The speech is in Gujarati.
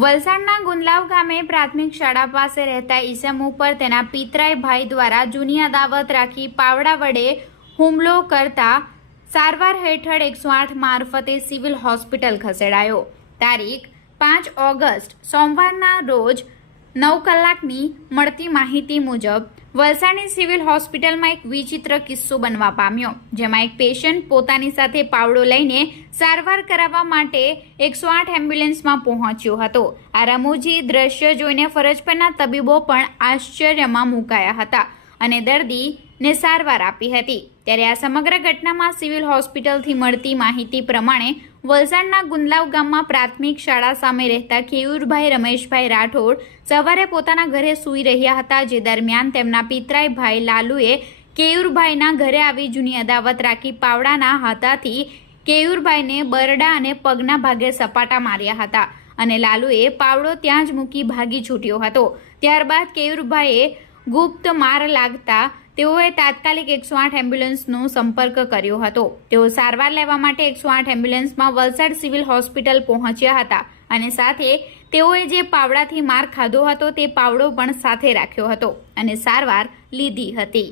વલસાડના ગુંદલાવ ગામે પ્રાથમિક શાળા પાસે રહેતા ઈસમ ઉપર તેના પિતરાઈ ભાઈ દ્વારા જૂની અદાવત રાખી પાવડા વડે હુમલો કરતા સારવાર હેઠળ એકસો આઠ મારફતે સિવિલ હોસ્પિટલ ખસેડાયો. તારીખ પાંચ ઓગસ્ટ, સોમવારના રોજ નવ કલાકની મળતી માહિતી મુજબ, વલસાડની સિવિલ હોસ્પિટલમાં એક વિચિત્ર કિસ્સો બનવા પામ્યો, જેમાં એક પેશન્ટ પોતાની સાથે પાવડો લઈને સારવાર કરાવવા માટે એકસો આઠ એમ્બ્યુલન્સમાં પહોંચ્યો હતો. આ રમૂજી દ્રશ્ય જોઈને ફરજ પરના તબીબો પણ આશ્ચર્યમાં મુકાયા હતા અને દર્દીને સારવાર આપી હતી. ત્યારે આ સમગ્ર ઘટનામાં સિવિલ હોસ્પિટલથી મળતી માહિતી પ્રમાણે વલસાડના ગુંદલાવ ગામમાં પ્રાથમિક શાળા સામે રહેતા કેયુરભાઈ રમેશભાઈ રાઠોડ સવારે પોતાના ઘરે સૂઈ રહ્યા હતા, જે દરમિયાન તેમના પિતરાય ભાઈ લાલુએ કેયુરભાઈના ઘરે આવી જૂની અદાવત રાખી પાવડાના હાથાથી કેયુરભાઈને બરડા અને પગના ભાગે સપાટા માર્યા હતા અને લાલુએ પાવડો ત્યાં જ મૂકી ભાગી છૂટ્યો હતો. ત્યારબાદ કેયુરભાઈએ ગુપ્ત માર લાગતા તેઓએ તાત્કાલિક એકસો આઠ એમ્બ્યુલન્સનો સંપર્ક કર્યો હતો. તેઓ સારવાર લેવા માટે એકસો આઠ એમ્બ્યુલન્સમાં વલસાડ સિવિલ હોસ્પિટલ પહોંચ્યા હતા અને સાથે તેઓએ જે પાવડાથી માર ખાધો હતો તે પાવડો પણ સાથે રાખ્યો હતો અને સારવાર લીધી હતી.